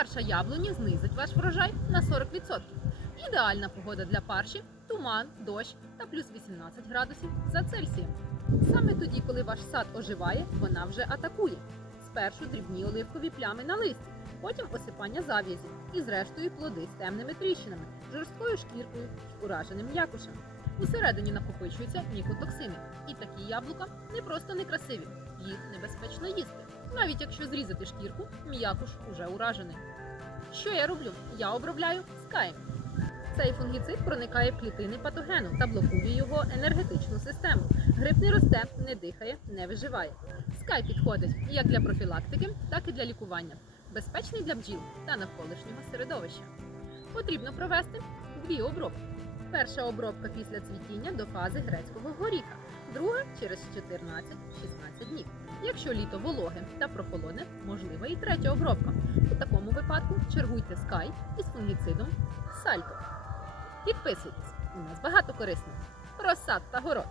Парша яблуні знизить ваш врожай на 40%. Ідеальна погода для парші туман, дощ та плюс 18 градусів за Цельсієм. Саме тоді, коли ваш сад оживає, вона вже атакує. Спершу дрібні оливкові плями на листі, потім осипання зав'язі і зрештою плоди з темними тріщинами, жорсткою шкіркою й ураженим м'якушем. Усередині накопичуються мікотоксини, і такі яблука не просто некрасиві, їх небезпечно їсти. Навіть якщо зрізати шкірку, м'якуш уже уражений. Що я роблю? Я обробляю скайм. Цей фунгіцид проникає в клітини патогену та блокує його енергетичну систему. Гриб не росте, не дихає, не виживає. Скай підходить як для профілактики, так і для лікування. Безпечний для бджіл та навколишнього середовища. Потрібно провести дві обробки. Перша обробка після цвітіння до фази грецького горіха, друга через 14-16 днів. Якщо літо вологе та прохолоне, можлива і третя обробка. У такому випадку чергуйте скай із фунгіцидом сальто. Підписуйтесь, у нас багато корисного. Розсад та город.